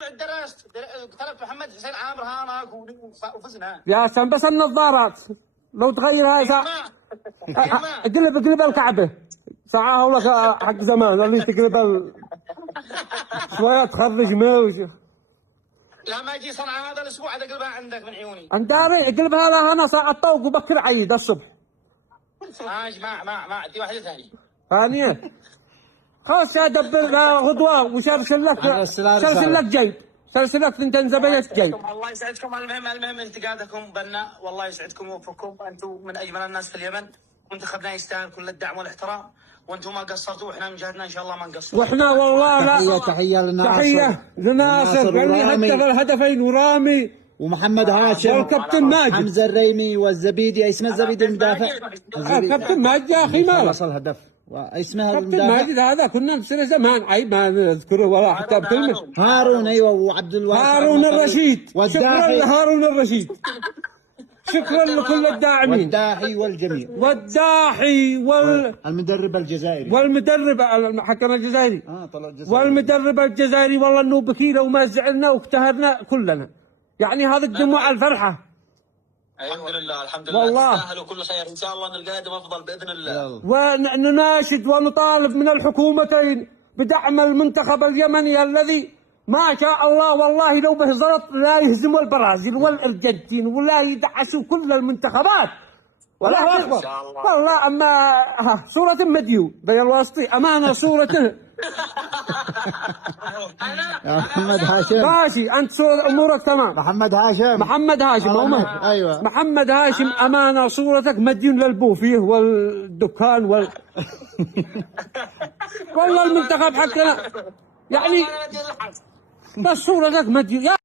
درست طلبت محمد حسين عامر هاناك وفزنا. يا سلام بس النظارات لو تغيرها ساعة اقلب الكعبة ساعة لك حق زمان اللي تقلب شوية تخرج موج. لا ما يجي صنعاء هذا الاسبوع عاد اقلبها عندك من عيوني. انت اقلبها لها انا ساعة الطوق وبكر عيد الصبح. ماشي ما عندي واحدة ثانية. ثانية خلاص ادبر لها غدوة وسلسل لك جيب. سلسلك ثنتين زبيت جيب. الله يسعدكم. المهم انتقادكم بنا والله يسعدكم ويوفقكم. انتم من اجمل الناس في اليمن، منتخبنا يستاهل كل الدعم والاحترام، وانتم ما قصرتوا واحنا من جهتنا ان شاء الله ما نقصر. واحنا والله لا تحية لناصر اللي هدف الهدفين ورامي ومحمد هاشم والكابتن ماجد حمزة الريمي والزبيدي. اسمه الزبيدي المدافع. كابتن ماجد يا اخي ما خلص الهدف واسمه كابتن ماجد هذا كنا نسير زمان عيب ما نذكره ولا حتى بكلمة. هارون ايوه وعبد الواحد هارون الرشيد. والداحي. شكرا لهارون الرشيد. شكرا لكل الداعمين. والداحي والجميع. والداحي المدرب الجزائري. والمدرب الحكم الجزائري. طلع الجزائري. والمدرب الجزائري والله انه بكينا وما زعلنا واجتهدنا كلنا. يعني هذا الدموع الفرحة. الحمد لله الحمد لله والله تستاهلوا كل خير ان شاء الله نلقى افضل باذن الله. ونناشد ونطالب من الحكومتين بدعم المنتخب اليمني الذي ما شاء الله والله لو به زلط لا يهزموا البرازيل والارجنتين ولا يدعسوا كل المنتخبات. والله اكبر والله. اما صورة مديو بين الواسطي امانه صورته. يا محمد هاشم ماشي انت امورك تمام. محمد هاشم ايوه محمد هاشم امانه صورتك مديون للبوفيه والدكان والله المنتخب حقنا يعني بس صورتك مديون.